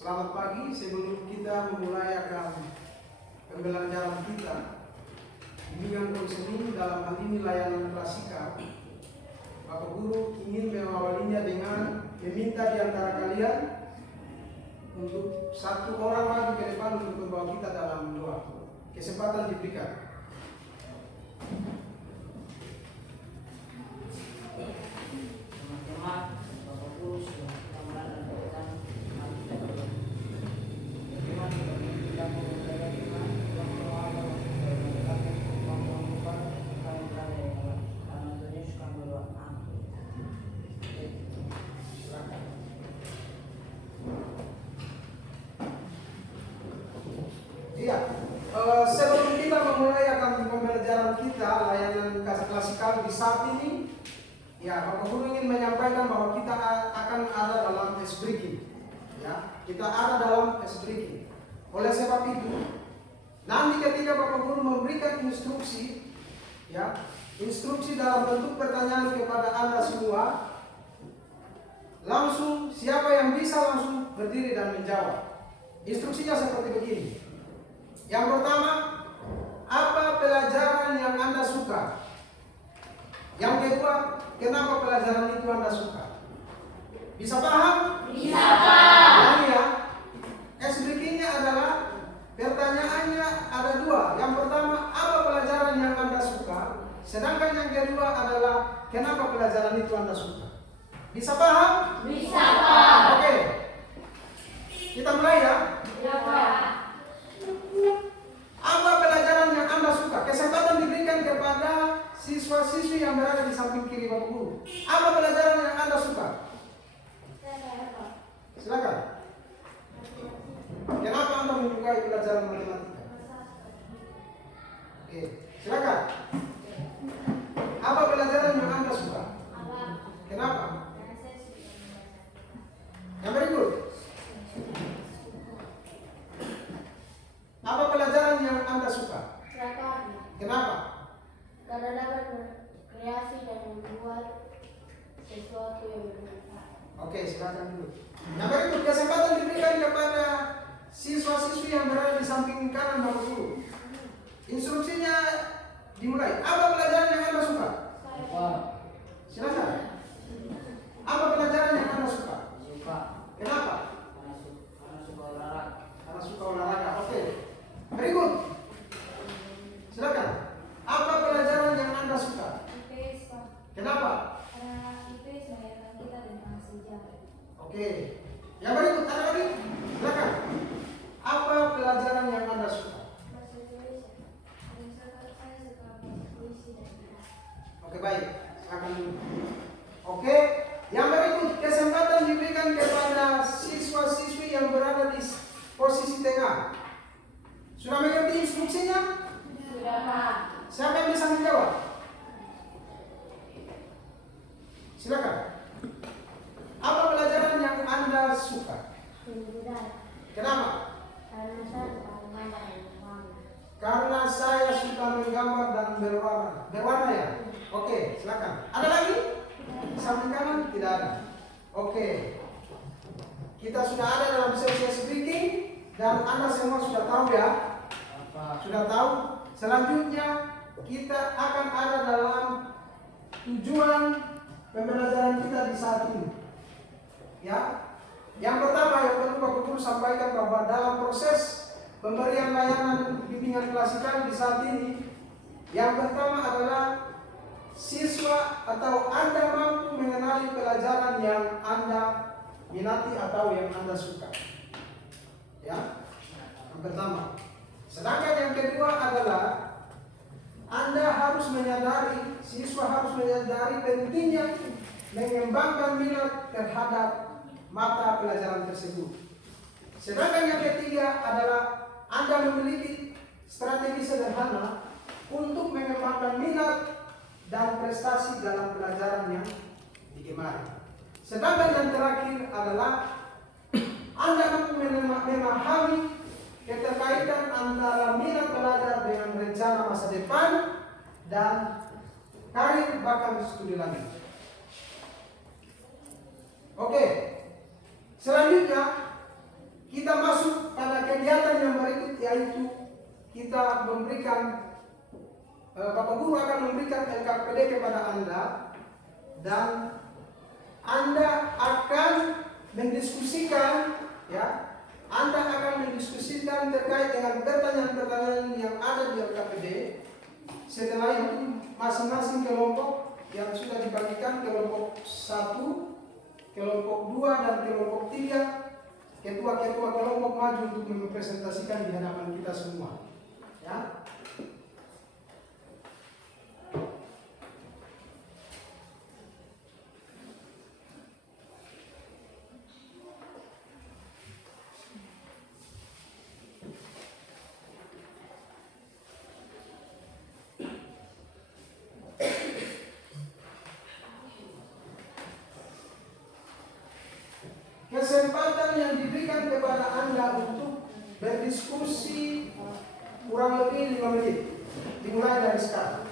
Selamat pagi, sebelum kita memulai akan pembelajaran kita bimbingan konseling dalam hal ini layanan klasikal. Bapak Guru ingin mengawalinya dengan meminta di antara kalian untuk satu orang lagi ke depan untuk membawa kita dalam doa. Kesempatan diberikan. Teman-teman, Bapak Guru sudah kita melakukan bagaimana kita memulai dengan Iya, sebelum kita memulai akan pembelajaran kita layanan klasikal di saat ini, ya Bapak Guru ingin menyampaikan bahwa kita akan ada dalam ice breaking. Ya, kita ada dalam ice breaking. Oleh sebab itu, nanti ketika Bapak Guru memberikan instruksi, ya, instruksi dalam bentuk pertanyaan kepada Anda semua, langsung siapa yang bisa langsung berdiri dan menjawab. Instruksinya seperti begini. Yang pertama, apa pelajaran yang Anda suka? Yang kedua, kenapa pelajaran itu Anda suka? Bisa paham? Bisa, Pak. Ya, SBK-nya adalah pertanyaannya ada dua. Yang pertama, apa pelajaran yang Anda suka? Sedangkan yang kedua adalah kenapa pelajaran itu Anda suka? Bisa paham? Bisa, Pak. Oke. Kita mulai ya. Ya, Pak. Apa pelajaran yang Anda suka? Kesempatan diberikan kepada siswa-siswi yang berada di samping kiri Bapak Guru. Apa pelajaran yang Anda suka? Silakan. Kenapa Anda menyukai pelajaran matematika? Oke, silakan. Apa pelajaran yang Anda suka? Kenapa? Yang berikut. Apa pelajaran yang Anda suka? Kenapa? Karena dapat berkreasi dan membuat sesuatu yang bermanfaat. Oke, silakan dulu. Yang berikut kesempatan diberikan kepada siswa-siswi yang berada di samping kanan Bapak Guru. Instruksinya dimulai. Apa pelajaran yang Anda suka? Silakan. Apa pelajaran yang Anda suka? Suka. Kenapa? Karena suka olahraga. Karena suka olahraga. Oke. Berikut. Silakan. Apa pelajaran yang Anda suka? IPS, Pak. Kenapa? Karena IPS mengajarkan kita tentang sejarah. Oke. Yang berikut ada lagi? Silakan. Apa pelajaran yang Anda suka? Bahasa Indonesia. Saya suka bahasa puisi dan bahasa. Oke, baik. Silakan dulu. Oke. Yang berikut kesempatan diberikan kepada siswa-siswi yang berada di posisi tengah. Sudah mengerti instruksinya? Sudah, Pak. Siapa yang bisa menjawab? Silakan. Apa pelajaran yang Anda suka? Budaya. Kenapa? Karena saya suka menggambar dan berwarna. Karena saya suka menggambar dan berwarna. Berwarna ya? Oke, silakan. Ada lagi? Samping kanan tidak ada. Oke. Kita sudah ada dalam sesi speaking dan Anda semua sudah tahu ya? Sudah tahu? Selanjutnya kita akan ada dalam tujuan pembelajaran kita di saat ini. Ya. Yang pertama yang perlu Bapak Guru sampaikan bahwa dalam proses pemberian layanan bimbingan klasikal di saat ini, yang pertama adalah siswa atau Anda mampu mengenali pelajaran yang Anda minati atau yang Anda suka. Ya. Yang pertama. Sedangkan yang kedua adalah Anda harus menyadari, siswa harus menyadari pentingnya mengembangkan minat terhadap mata pelajaran tersebut. Sedangkan yang ketiga adalah Anda memiliki strategi sederhana untuk mengembangkan minat dan prestasi dalam pelajaran yang digemari. Sedangkan yang terakhir adalah Anda mampu memahami keterkaitan antara minat belajar dengan rencana masa depan dan karir bahkan studi lanjut. Oke. Selanjutnya yaitu kita memberikan Bapak Guru akan memberikan LKPD kepada Anda dan Anda akan mendiskusikan, ya, Anda akan mendiskusikan terkait dengan pertanyaan-pertanyaan yang ada di LKPD. Setelah itu masing-masing kelompok yang sudah dibagikan, kelompok 1, kelompok 2 dan kelompok 3, ketua-ketua kelompok maju untuk mempresentasikan di hadapan kita semua, ya. Kesempatan yang diberikan kepada Anda untuk berdiskusi kurang lebih 5 menit, dimulai dari sekarang.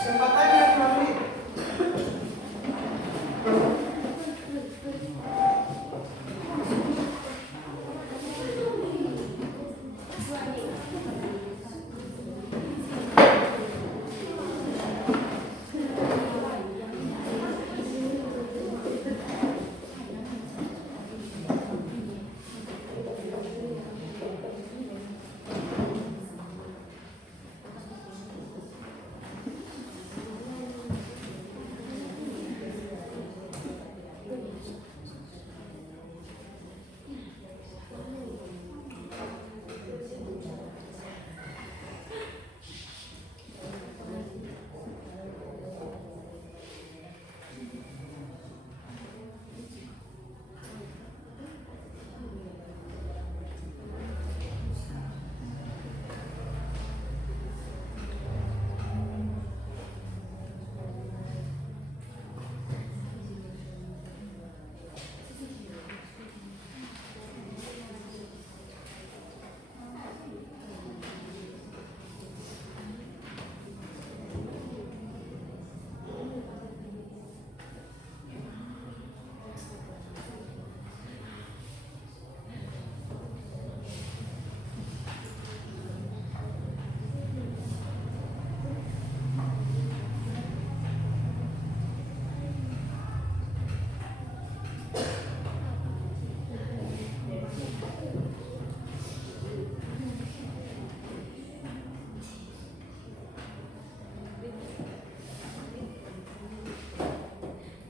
Kesempatannya 5 menit.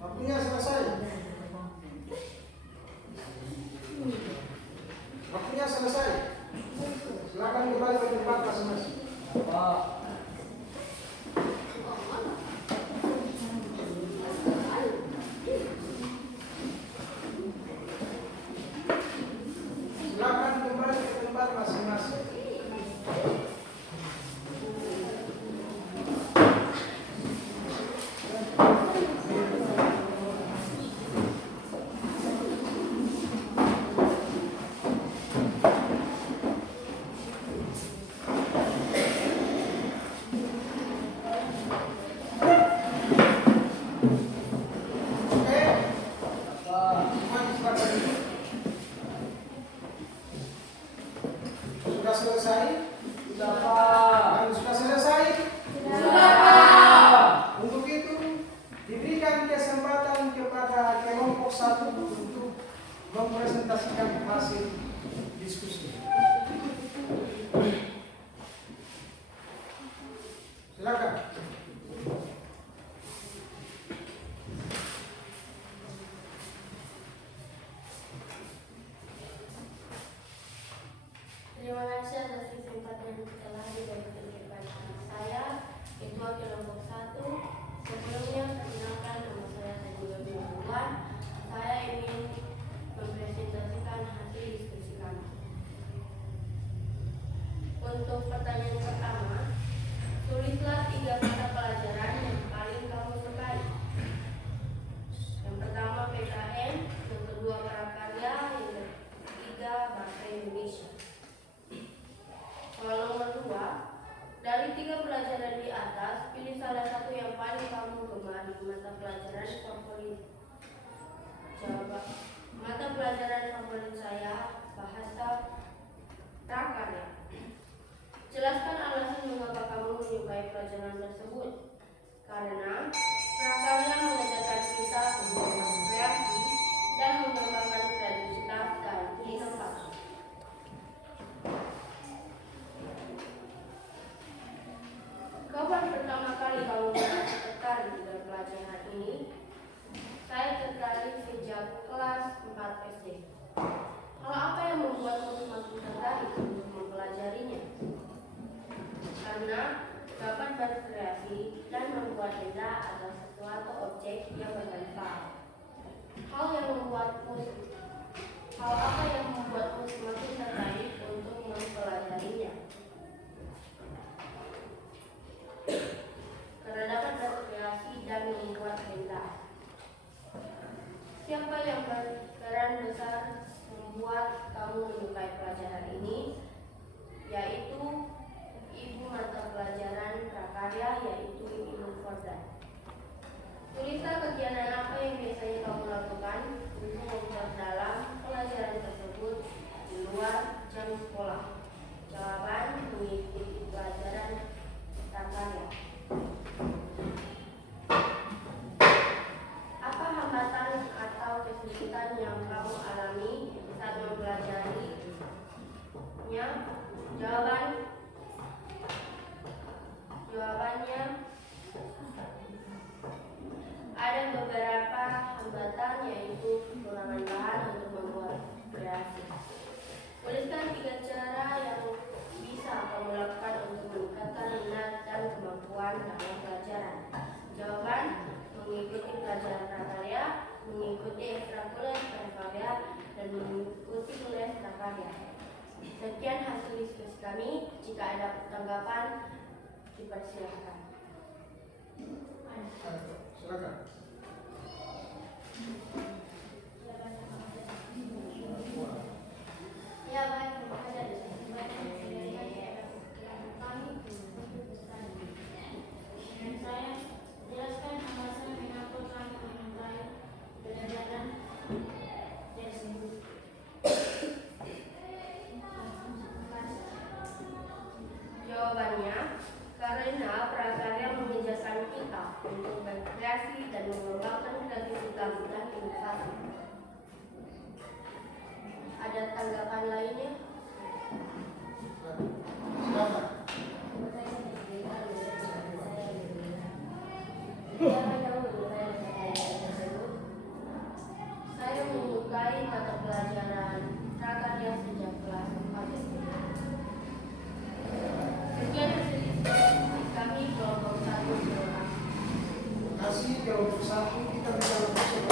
Waktunya selesai. Waktunya selesai. Silakan kembali ke tempat masing-masing. Silakan kembali ke tempat masing-masing. Oke, semua disepakati. Sudah selesai? Sudah, Pak. Kalau sudah selesai? Sudah, Pak. Untuk itu diberikan kesempatan kepada kelompok 1 untuk mempresentasikan hasil diskusi. Silakan. Terima kasih atas kesempatan yang telah diberikan kepada saya. kelompok 1. Sebelumnya, perkenalkan nama saya Sajila Bintuan. Saya ingin mempresentasikan hasil diskusi kami. Untuk pertanyaan pertama, tulislah 3 mata pelajaran yang paling kamu sukai. Yang pertama PKN, yang kedua prakarya, yang ketiga bahasa Indonesia. Soal nomor 2, dari 3 pelajaran di atas, pilih salah satu yang paling kamu gemari. Mata pelajaran favorit. Jawab. Mata pelajaran favorit saya bahasa prakarya. Jelaskan alasan mengapa kamu menyukai pelajaran tersebut. Karena prakarya mengajarkan kita untuk berkreasi dan mengembangkan kreativitas dan inovasi. Kapan pertama kali kamu merasa tertarik dengan pelajaran ini? Saya tertarik sejak kelas 4 SD. Hal apa yang membuatmu semakin tertarik untuk mempelajarinya? Karena dapat berkreasi dan membuat benda atau sesuatu objek yang bermanfaat. Hal apa yang membuatmu semakin tertarik untuk mempelajarinya? Karena dapat berkreasi dan membuat benda. Siapa yang berperan besar membuat kamu menyukai pelajaran ini? Yaitu ibu mata pelajaran prakarya, yaitu Ibu Fordan. Tulislah kegiatan apa yang biasanya kamu lakukan untuk memperdalam pelajaran tersebut di luar jam sekolah. Jawaban: mengikuti pelajaran prakarya. Apa hambatan atau kesulitan yang kamu alami saat mempelajarinya? Jawabannya ada beberapa hambatan, yaitu kekurangan bahan untuk membuat kreasi. Tuliskan 3 cara yang bisa kamu lakukan untuk meningkatkan minat dan kemampuan dalam pelajaran. Jawaban: mengikuti pelajaran prakarya, mengikuti ekstrakurikuler prakarya, dan mengikuti les prakarya. Sekian hasil diskusi kami. Jika ada tanggapan, dipersilakan. Silakan. Ya, baik, terima kasih atas kami untuk bertanya. Dan saya jelaskan alasan mengapa kami menyukai pelajaran tersebut. Jawabannya, karena prakarya mengajarkan kita untuk berkreasi dan mengembangkan kreativitas dan inovasi. Ada tanggapan lainnya? Silakan. Saya menyukai mata pelajaran prakarya sejak kelas 4 SD. Sekian hasil diskusi kami kelompok 1 Jawa. Terima kasih kelompok 1. Kita bisa langsung.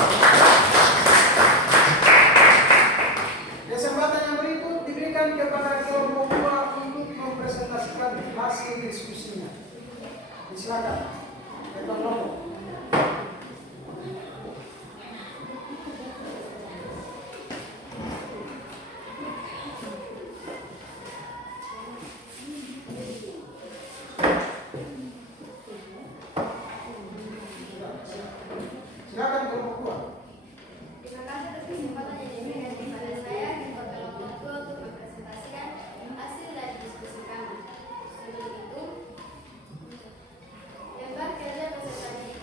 Kesempatan yang berikut diberikan kepada kelompok 2 untuk mempresentasikan hasil diskusinya. Silakan. Ketua kelompok. Silakan kelompok 2. Terima kasih atas kesempatan yang diberikan kepada saya ketua kelompok 2 untuk mempresentasikan hasil dari diskusi kami. Sebelum itu, lembar kerja beserta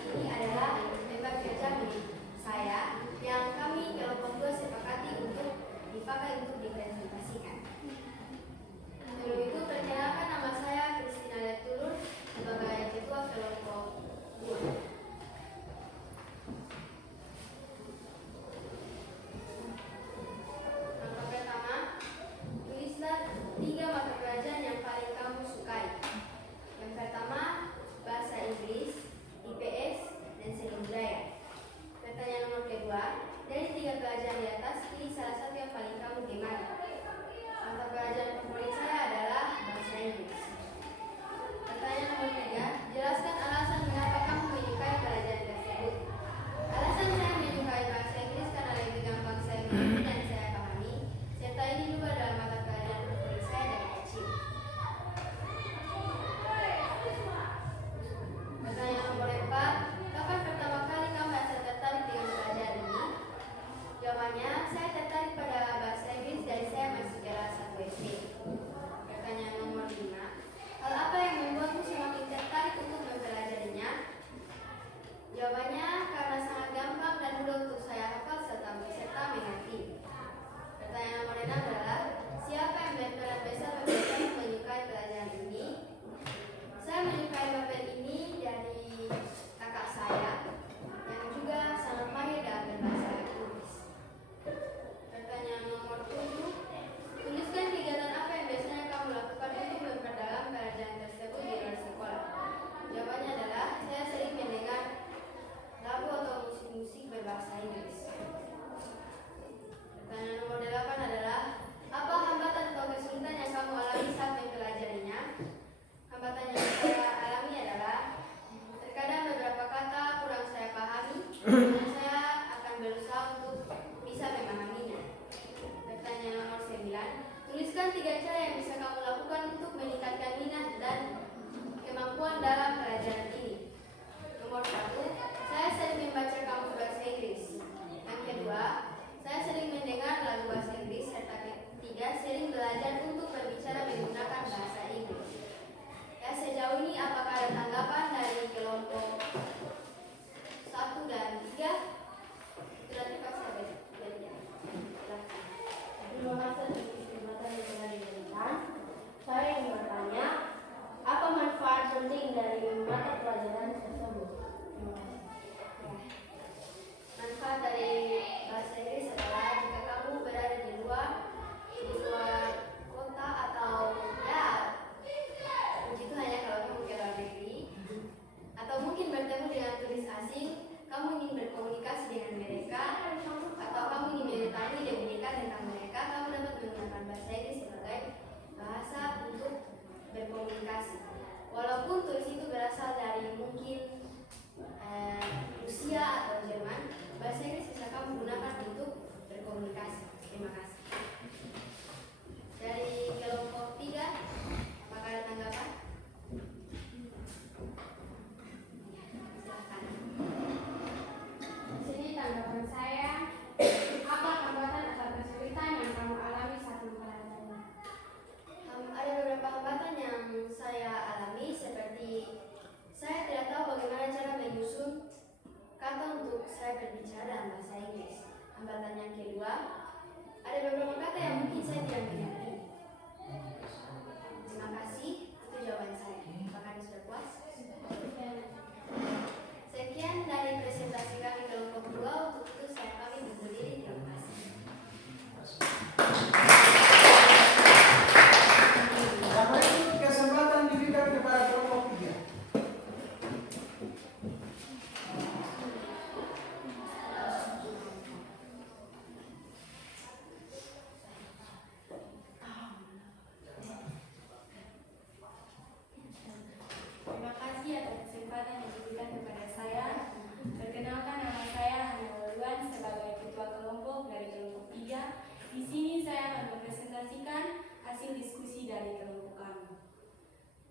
diskusi dari kelompok kami.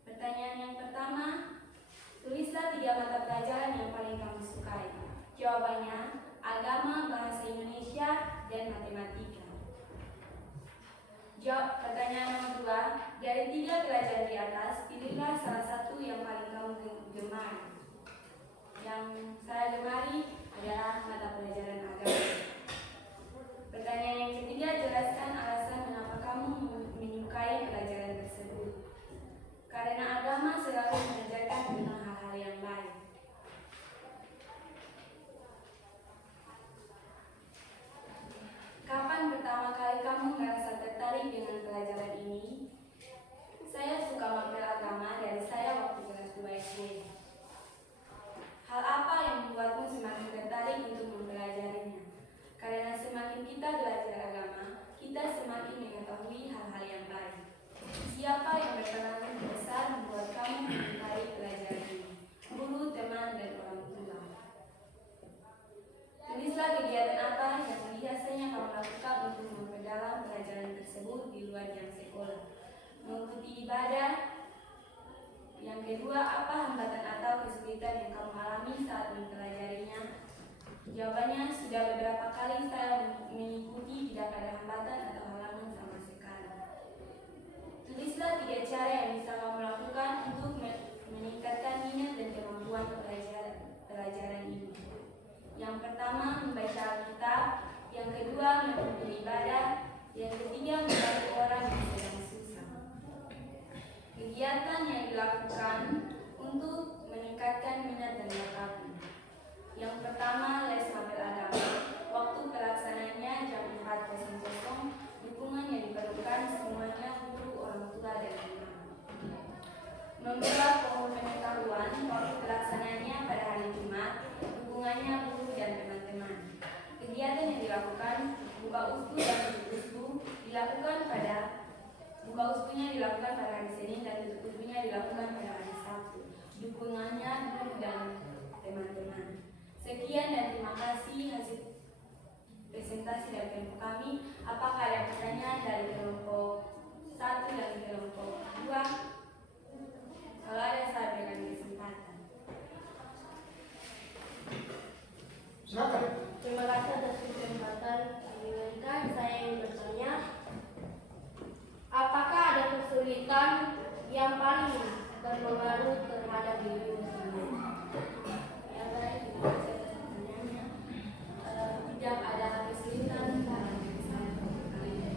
Pertanyaan yang pertama, tulislah 3 mata pelajaran yang paling kamu sukai. Jawabannya, agama, bahasa Indonesia, dan matematika. Pertanyaan nomor 2, dari 3 pelajaran di atas, pilihlah salah satu yang paling kamu gemari. Yang saya gemari adalah mata pelajaran agama. Pertanyaan yang ketiga, jelaskan alasan mengapa kamu menyukai pelajaran tersebut. Karena agama selalu mengajarkan tentang hal-hal yang baik. Kapan pertama kali kamu merasa tertarik dengan pelajaran ini? Saya suka mapel agama dari saya waktu kelas 2 SD. Hal apa yang membuatmu semakin tertarik untuk mempelajarinya? Karena semakin kita belajar agama, kita semakin mengetahui hal-hal yang baik. Siapa yang berperan besar membuat kamu tertarik pelajaran ini? Guru, teman, dan orang tua. Tulislah kegiatan apa yang biasanya kamu lakukan untuk memperdalam pelajaran tersebut di luar jam sekolah. Mengikuti ibadah. Yang kedua, apa hambatan atau kesulitan yang kamu alami saat mempelajarinya? Jawabannya, sudah beberapa kali saya mengikuti tidak ada hambatan atau halangan sama sekali. Tulislah 3 cara yang bisa kamu lakukan untuk meningkatkan minat dan kemampuan pelajaran ini. Yang pertama, membaca Alkitab. Yang kedua, memimpin ibadah. Yang ketiga, membantu orang yang sedang susah. Kegiatan yang dilakukan untuk meningkatkan minat dan bakatnya. Yang pertama, les mapel agama. Waktu pelaksananya jam 4.00. Dukungan yang diperlukan semuanya guru, orang tua, dan imam. Membuat pohon pengetahuan. Waktu pelaksananya pada hari Jumat. Dukungannya guru dan teman-teman. Kegiatan yang dilakukan, buka usku dan tutup usku buka uskunya dilakukan pada hari Senin dan tutup uskunya dilakukan pada hari Sabtu. Dukungannya guru dan teman-teman. Sekian dan terima kasih hasil presentasi dari kelompok kami. Apakah ada pertanyaan dari kelompok 1 dan kelompok 2? Kalau ada, saya berikan kesempatan. Silakan. Terima kasih atas kesempatan yang diberikan. Saya ingin bertanya, apakah ada kesulitan yang paling berpengaruh terhadap dirimu sendiri? Ya baik, terima kasih atas pertanyaannya. Tidak ada kesulitan dalam diri saya kali ini.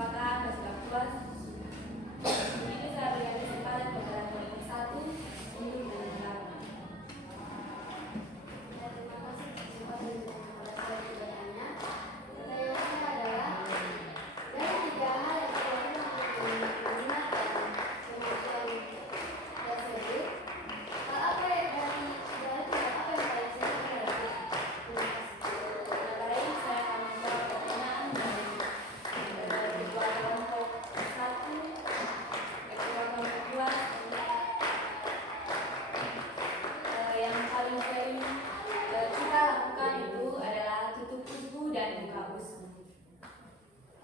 Apakah Anda sudah puas? Jadi saya berikan kesempatan kepada kelompok 1 untuk menjawab. Terima kasih kesempatan kepada saya bertanya. Pertanyaan saya adalah, dari 3 hal yang dilakukan untuk minat dan kemampuan tersebut, hal apa yang paling sering dilakukan? Terima kasih. Baik, saya akan menjawab pertanyaan dari ketua kelompok 1, ketua kelompok 2. Yang paling sering kita lakukan itu adalah tutup usbu dan buka usbu.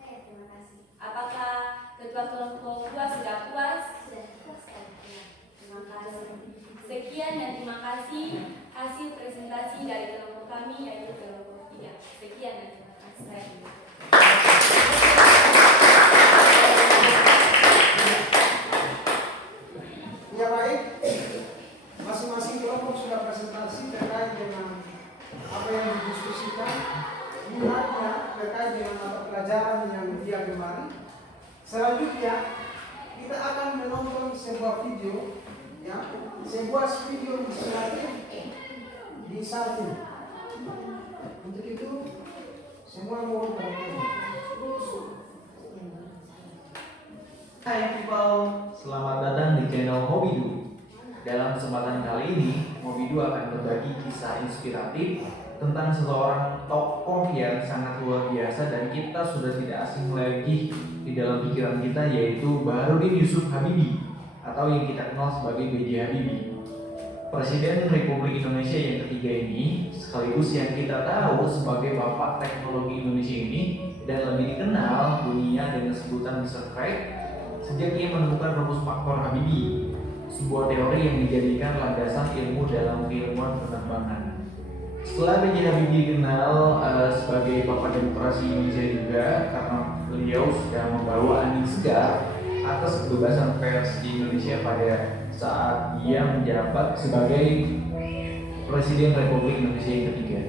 Terima kasih. Apakah ketua kelompok 2 sudah puas? Sudah puas kan? Terima kasih. Sekian dan terima kasih hasil presentasi dari kelompok kami, yaitu kelompok 3. Sekian dan terima kasih. Ya baik, masing-masing kelompok sudah presentasi terkait dengan apa yang didiskusikan, minatnya terkait dengan mata pelajaran yang dia gemari. Selanjutnya kita akan menonton sebuah video, ya, sebuah video inspiratif di Salting. Untuk itu semua mohon perhatian. Hai people, selamat datang di channel Mobidu. Dalam kesempatan kali ini, Mobidu akan berbagi kisah inspiratif tentang seseorang tokoh yang sangat luar biasa dan kita sudah tidak asing lagi di dalam pikiran kita, yaitu Baharudin Yusuf Habibie atau yang kita kenal sebagai B.J. Habibie. Presiden Republik Indonesia yang ketiga ini, sekaligus yang kita tahu sebagai Bapak Teknologi Indonesia ini, dan lebih dikenal dunia dengan sebutan Mr. Craig, sejak ia menemukan rumus faktor Habibie, sebuah teori yang dijadikan landasan ilmu dalam keilmuan penerbangan. Setelah B.J. Habibie dikenal sebagai Bapak Demokrasi Indonesia juga karena beliau sudah membawa angin segar atas kebebasan pers di Indonesia pada saat dia menjabat sebagai Presiden Republik Indonesia yang ketiga.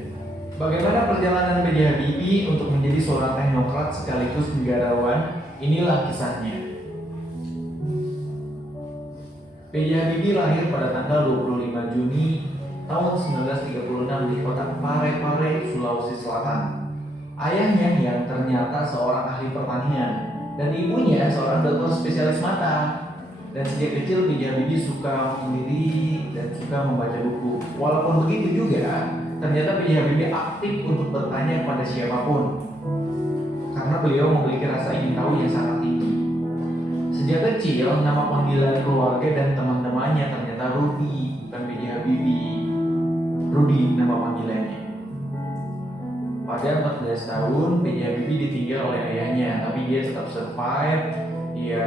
Bagaimana perjalanan B.J. Habibie untuk menjadi seorang teknokrat sekaligus negarawan? Inilah kisahnya. B.J. Habibie lahir pada tanggal 25 Juni tahun 1936 di kota Parepare, Sulawesi Selatan. Ayahnya yang ternyata seorang ahli pertanian dan ibunya seorang dokter spesialis mata. Dan sejak kecil B.J. Habibie suka mendiri dan suka membaca buku. Walaupun begitu juga, ternyata B.J. Habibie aktif untuk bertanya kepada siapapun karena beliau memiliki rasa ingin tahu yang sangat tinggi. Sejak kecil, nama panggilan keluarga dan teman-temannya ternyata Rudi, bukan B.J. Habibie. Rudi nama panggilannya. Pada 14 tahun, B.J. Habibie ditinggal oleh ayahnya, tapi dia tetap survive. Dia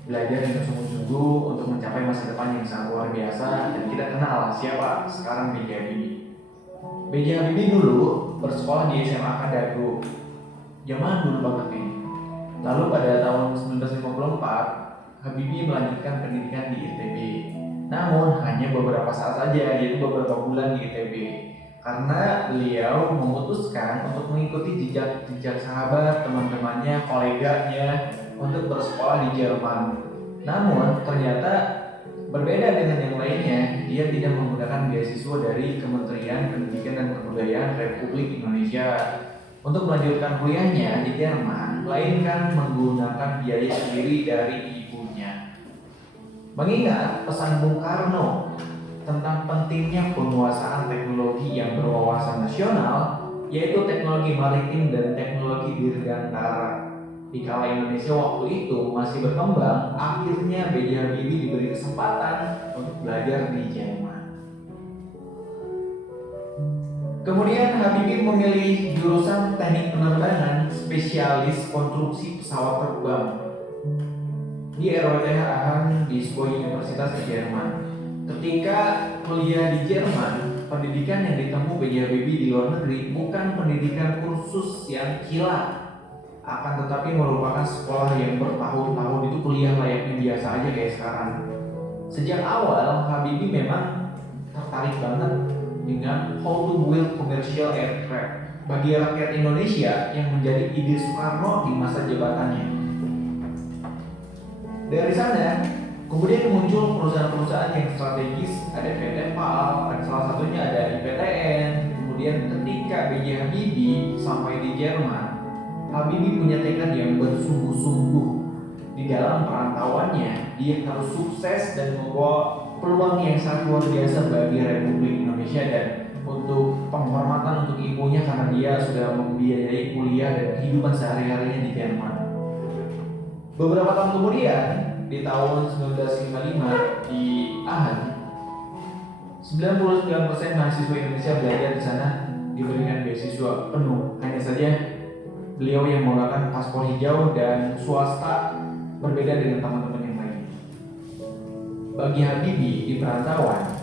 belajar dengan sungguh-sungguh untuk mencapai masa depan yang sangat luar biasa, dan kita kenal siapa sekarang B.J. Habibie. B.J. Habibie dulu bersekolah di SMA Kadago, zaman dulu banget nih. Lalu pada tahun 1954, Habibie melanjutkan pendidikan di ITB. Namun hanya beberapa saat saja, yaitu beberapa bulan di ITB, karena beliau memutuskan untuk mengikuti jejak sahabat, teman-temannya, koleganya untuk bersekolah di Jerman. Namun ternyata berbeda dengan yang lainnya, dia tidak menggunakan beasiswa dari Kementerian Pendidikan dan Kebudayaan Republik Indonesia untuk melanjutkan kuliahnya di Jerman, melainkan menggunakan biaya sendiri dari ibunya. Mengingat pesan Bung Karno tentang pentingnya penguasaan teknologi yang berwawasan nasional, yaitu teknologi maritim dan teknologi dirgantara. Di kala Indonesia waktu itu masih berkembang, akhirnya B.J. Habibie diberi kesempatan untuk belajar di Jerman. Kemudian Habibie memilih jurusan teknik penerbangan spesialis konstruksi pesawat terbang di RWTH Aachen di sebuah universitas di Jerman. Ketika kuliah di Jerman, pendidikan yang ditempuh B.J. Habibie di luar negeri bukan pendidikan kursus yang kilat, akan tetapi merupakan sekolah yang bertahun-tahun itu kuliah layaknya biasa aja kayak sekarang. Sejak awal Habibie memang tertarik banget dengan how to build commercial aircraft bagi rakyat Indonesia yang menjadi ide Soekarno di masa jabatannya. Dari sana kemudian muncul perusahaan-perusahaan yang strategis, ada PT PAL, dan salah satunya ada IPTN. Kemudian ketika B.J. Habibie sampai di Jerman, Habibie punya tekad yang bersungguh-sungguh. Di dalam perantauannya, dia harus sukses dan membawa peluang yang sangat luar biasa bagi Republik Indonesia dan untuk penghormatan untuk ibunya karena dia sudah membiayai kuliah dan kehidupan sehari-harinya di Jerman. Beberapa tahun kemudian, di tahun 1955 di Aachen, 99% mahasiswa Indonesia belajar di sana diberikan beasiswa penuh. Hanya saja beliau yang menggunakan paspor hijau dan swasta, berbeda dengan teman-teman yang lain. Bagi Habibie di perantauan,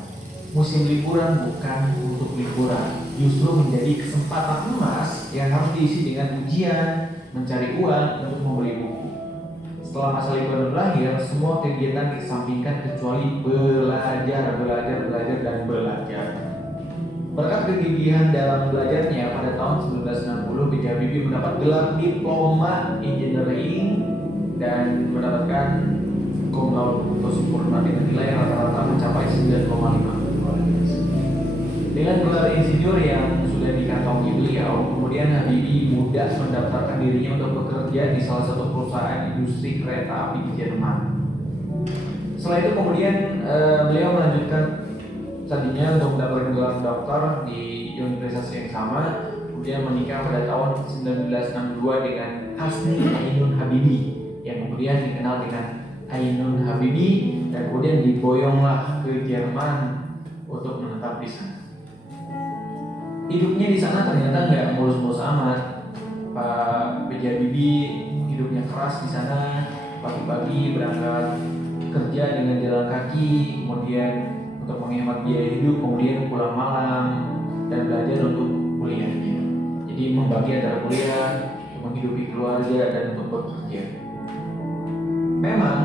musim liburan bukan untuk liburan, justru menjadi kesempatan emas yang harus diisi dengan ujian, mencari uang untuk membeli buku. Setelah masa liburan berakhir, semua kegiatan dikesampingkan kecuali belajar. Berkat kegigihan dalam belajarnya, pada tahun 1960 B.J. Habibie mendapat gelar diploma engineering dan mendapatkan cum laude atau sempurna dengan nilai rata-rata mencapai 9,5. Dengan gelar insinyur yang sudah dikantongi beliau, kemudian Habibie mudah mendaftarkan dirinya untuk bekerja di salah satu perusahaan industri kereta api di Jerman. Setelah itu kemudian beliau melanjutkan tadinya untuk mendapatkan gelar doktor di universitas yang sama, kemudian menikah pada tahun 1962 dengan Hasni Ainun Habibie yang kemudian dikenal dengan Ainun Habibie, dan kemudian diboyonglah ke Jerman untuk menetap di sana. Hidupnya di sana ternyata nggak mulus-mulus amat. Pak B.J. Habibie hidupnya keras di sana, pagi-pagi berangkat kerja dengan jalan kaki, kemudian untuk menghemat biaya hidup, kemudian pulang malam dan belajar untuk kuliahnya. Jadi membagi antara kuliah, menghidupi keluarga dan untuk bekerja. Memang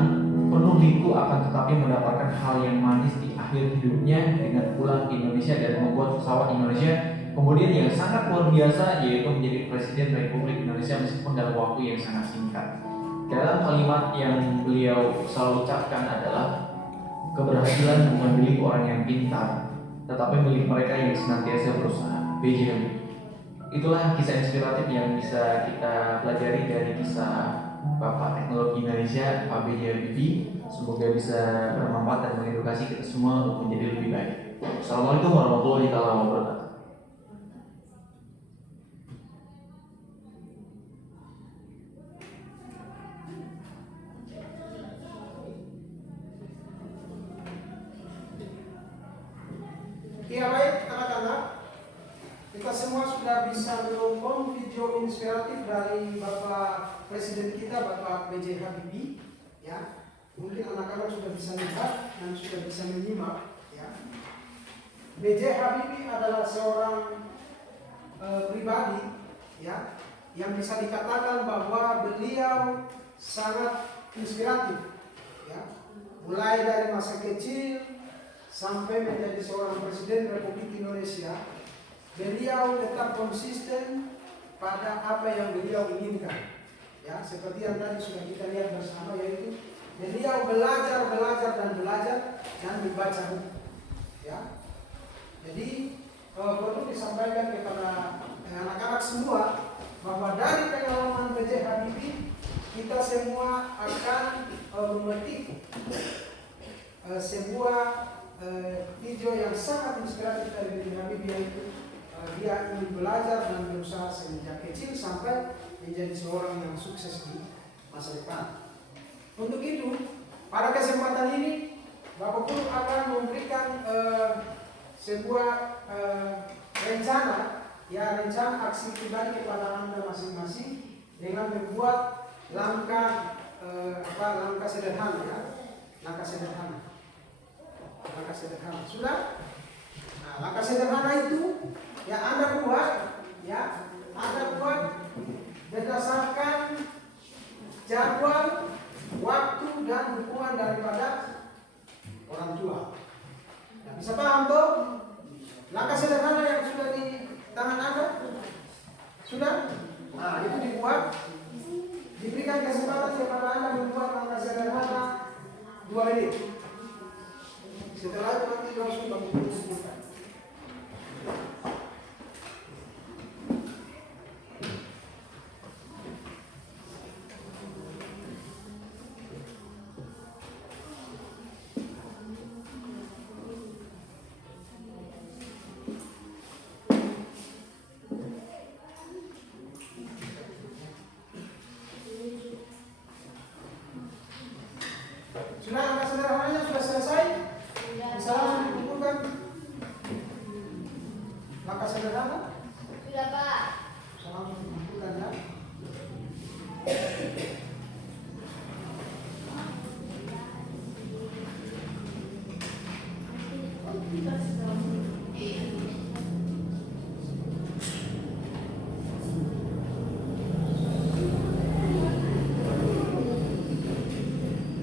penuh liku akan tetapi mendapatkan hal yang manis di akhir hidupnya dengan pulang ke Indonesia dan membuat pesawat Indonesia kemudian yang sangat luar biasa, yaitu menjadi Presiden Republik Indonesia meskipun dalam waktu yang sangat singkat. Dalam kalimat yang beliau selalu ucapkan adalah keberhasilan bukan milik orang yang pintar, tetapi milik mereka yang senantiasa berusaha. B.J. Habibie. Itulah kisah inspiratif yang bisa kita pelajari dari kisah Bapak Teknologi Indonesia, Pak B.J. Habibie. Semoga bisa bermanfaat dan mengedukasi kita semua untuk menjadi lebih baik. Assalamualaikum warahmatullahi wabarakatuh. Ya baik anak-anak, kita semua sudah bisa menonton video inspiratif dari Bapak Presiden kita, Bapak B.J. Habibie. Ya, mungkin anak-anak sudah bisa lihat dan sudah bisa menyimak. Ya, B.J. Habibie adalah seorang pribadi, ya, yang bisa dikatakan bahwa beliau sangat inspiratif. Ya, mulai dari masa kecil sampai menjadi seorang Presiden Republik Indonesia, beliau tetap konsisten pada apa yang beliau inginkan. Ya, seperti yang tadi sudah kita lihat bersama, yaitu beliau belajar dan membaca buku. Ya, jadi perlu disampaikan kepada anak-anak semua bahwa dari pengalaman B.J. Habibie kita semua akan memetik sebuah video yang sangat inspiratif dari B.J. Habibie, yaitu dia ingin belajar dan berusaha sejak kecil sampai menjadi seorang yang sukses di masa depan. Untuk itu, pada kesempatan ini Bapak Guru akan memberikan sebuah rencana aksi pribadi kepada Anda masing-masing dengan membuat langkah sederhana, ya. Langkah sederhana. Sudah? Nah, langkah sederhana itu yang Anda buat berdasarkan jadwal, waktu dan dukungan daripada orang tua. Nah, bisa paham toh? Langkah sederhana yang sudah di tangan Anda? Sudah? Nah, itu dibuat. Diberikan kesempatan kepada Anda membuat langkah sederhana 2 menit. Setelah itu nanti langsung Bapak Guru sebutkan. Sudah, langkah sederhananya sudah selesai? Bisa langsung dikumpulkan. Langkah sederhana? Sudah Pak. Bisa langsung dikumpulkan, ya.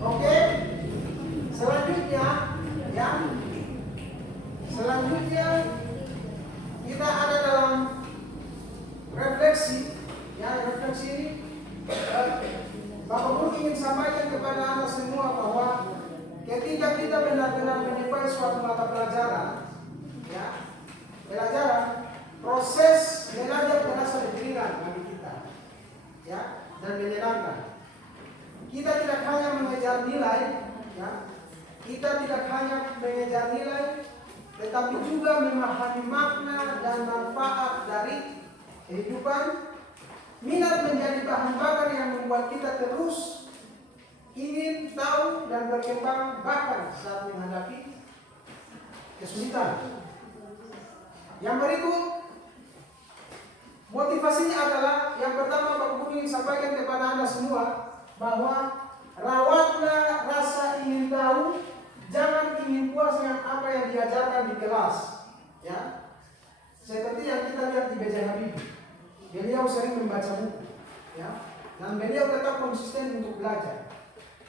Oke. Selanjutnya kita ada dalam refleksi. Ya, refleksi ini Bapak Guru ingin sampaikan kepada Anda semua bahwa ketika kita benar-benar menyukai suatu mata pelajaran, ya, proses belajar terasa lebih ringan bagi kita, ya, dan menyenangkan. Kita tidak hanya mengejar nilai, ya, tetapi juga memahami makna dan manfaat dari kehidupan. Minat menjadi bahan bakar yang membuat kita terus ingin tahu dan berkembang bahkan saat menghadapi kesulitan. Yang berikut motivasinya adalah yang pertama Pak Guru ingin sampaikan kepada Anda semua bahwa rawatlah rasa ingin tahu, jangan ingin puas dengan apa yang diajarkan di kelas. Ya, seperti yang kita lihat di B.J. Habibie, beliau sering membaca buku, ya, dan beliau tetap konsisten untuk belajar.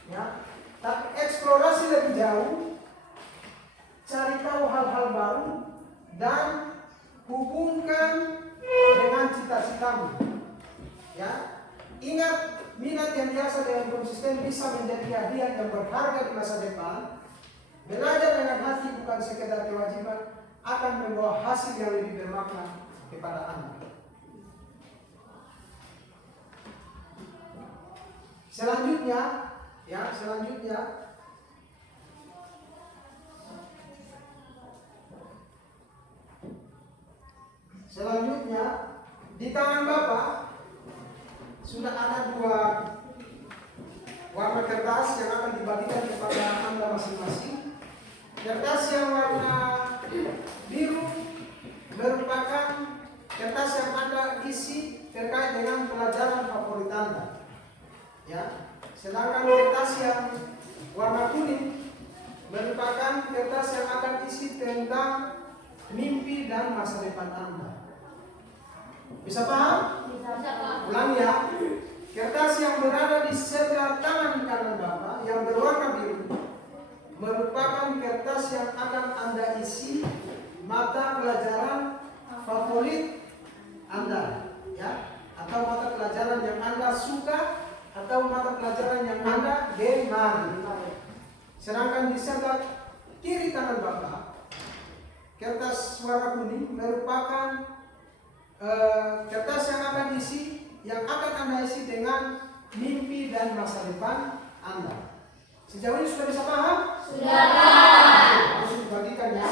Ya, tapi eksplorasi lebih jauh, cari tahu hal-hal baru dan hubungkan dengan cita-citamu. Ya, ingat minat yang biasa dengan konsisten bisa menjadi hadiah yang berharga di masa depan. Belajar dengan hati bukan sekedar kewajiban akan membawa hasil yang lebih bermakna kepada Anda. Selanjutnya, di tangan Bapak sudah ada 2 warna kertas yang akan dibagikan kepada Anda masing-masing. Kertas yang warna biru merupakan kertas yang Anda isi terkait dengan pelajaran favorit Anda. Ya, sedangkan kertas yang warna kuning merupakan kertas yang akan isi tentang mimpi dan masa depan Anda. Bisa paham? Bisa, Pak. Ulang ya. Kertas yang berada di sebelah tangan kanan Bapak yang berwarna biru merupakan kertas yang akan Anda isi mata pelajaran favorit Anda, ya, atau mata pelajaran yang Anda suka atau mata pelajaran yang Anda gemari. Sedangkan di sebelah kiri tangan Bapak, kertas warna kuning merupakan kertas yang akan Anda isi dengan mimpi dan masa depan Anda. Sejauh ini sudah bisa paham? Sudah, Pak. Harus dibagikan ya.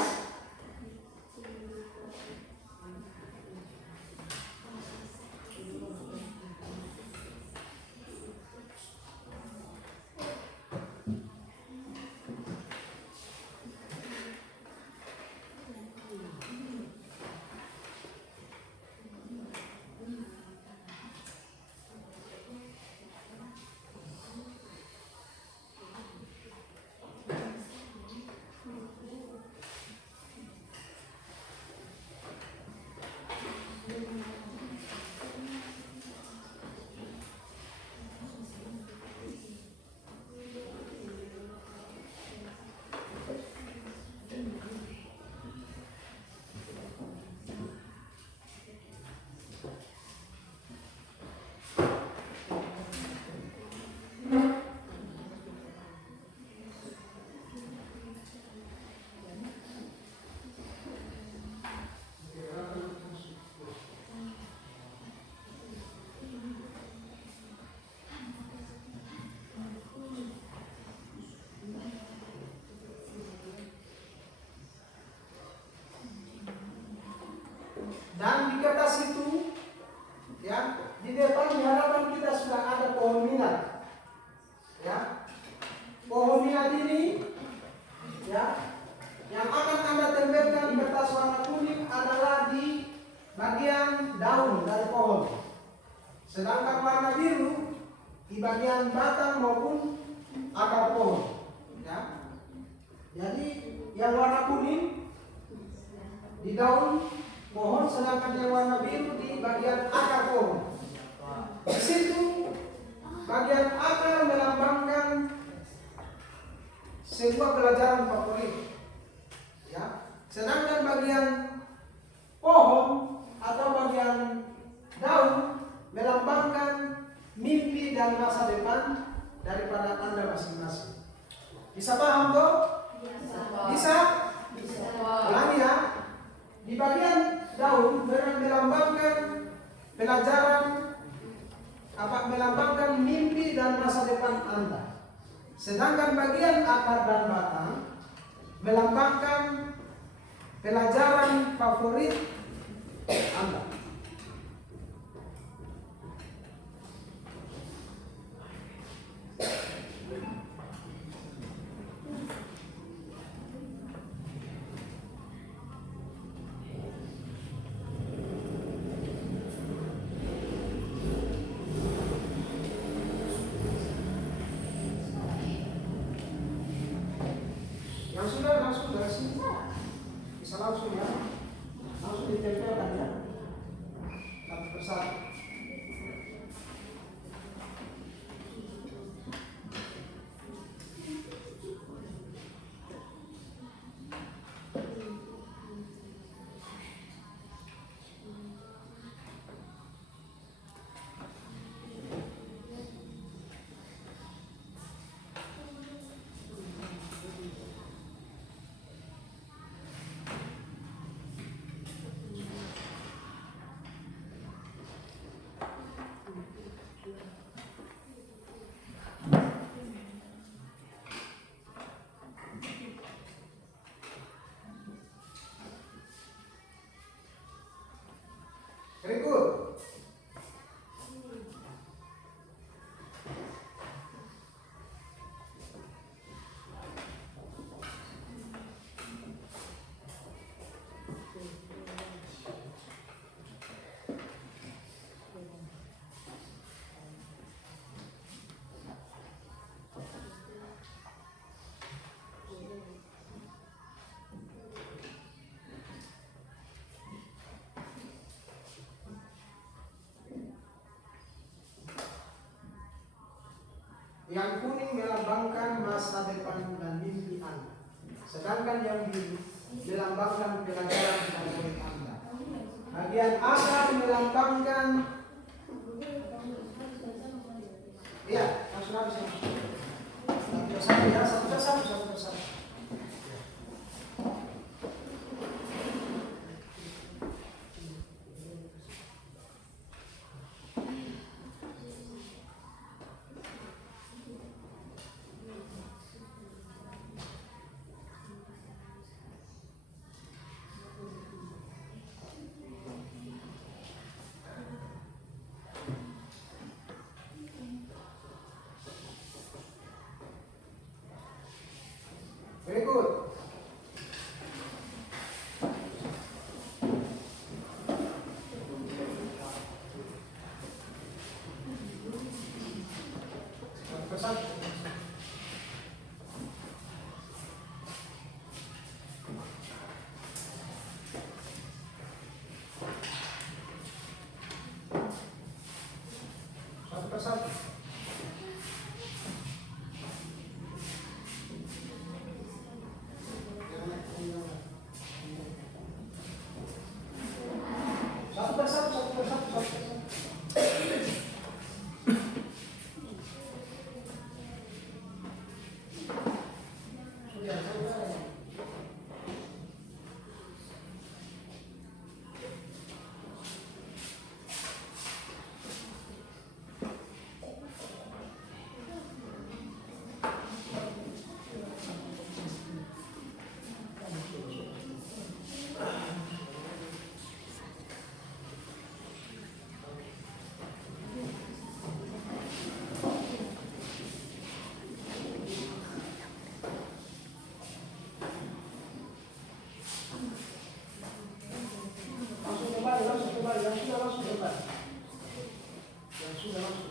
Dan di kertas itu, ya, di depan di hadapan kita sudah ada pohon minat, ya. Pohon minat ini, ya, yang akan Anda tempelkan kertas warna kuning adalah di bagian daun dari pohon. Sedangkan warna biru di bagian batang maupun akar pohon, ya. Jadi yang warna kuning di daun pohon, sedangkan yang warna biru di bagian akar pohon. Di situ bagian akar melambangkan sebuah pelajaran favorit, ya. Sedangkan bagian pohon atau bagian daun melambangkan mimpi dan masa depan daripada Anda masing-masing. Bisa paham toh? Bisa? Ulangi ya. Di bagian daun melambangkan pelajaran, melambangkan mimpi dan masa depan Anda. Sedangkan bagian akar dan batang melambangkan pelajaran favorit Anda. persatu. Berikut. Yang kuning melambangkan masa depan dan mimpi Anda. Sedangkan yang biru melambangkan pelajaran dan murid Anda. Bagian A melambangkan, iya, langsung habis. Satu persatu ya, satu persatu. Berikut. Satu persatu. Satu persatu. Satu persatu. Yang sudah langsung.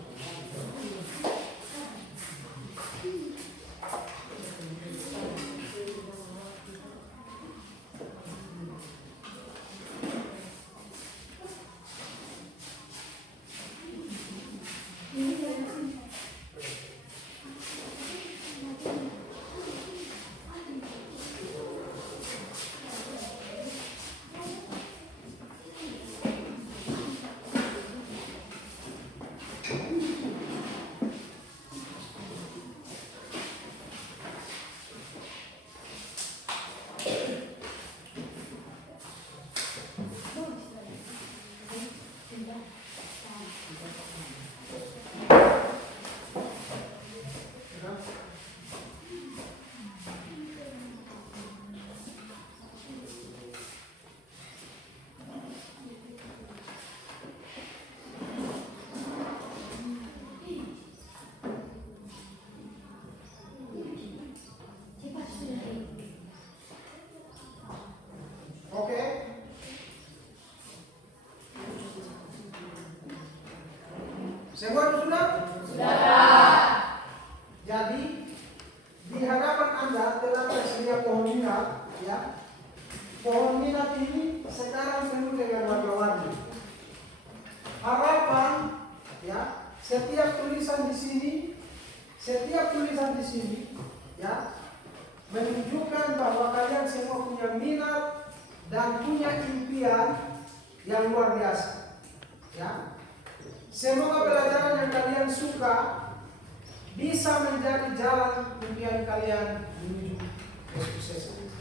Oke. Semua sudah? Sudah. Jadi di hadapan Anda telah tersedia pohon minat, ya. Pohon minat ini sekarang penuh dengan warna-warni. ya, setiap tulisan di sini, ya, menunjukkan bahwa kalian semua punya minat dan punya impian yang luar biasa, ya. Semoga pelajaran yang kalian suka bisa menjadi jalan impian kalian menuju kesuksesan.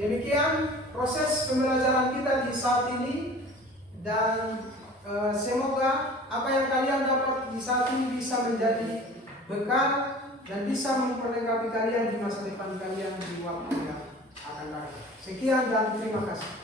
Demikian proses pembelajaran kita di saat ini, dan semoga apa yang kalian dapat di saat ini bisa menjadi bekal dan bisa memperlengkapi kalian di masa depan kalian di waktu yang akan datang. Sekian dan terima kasih.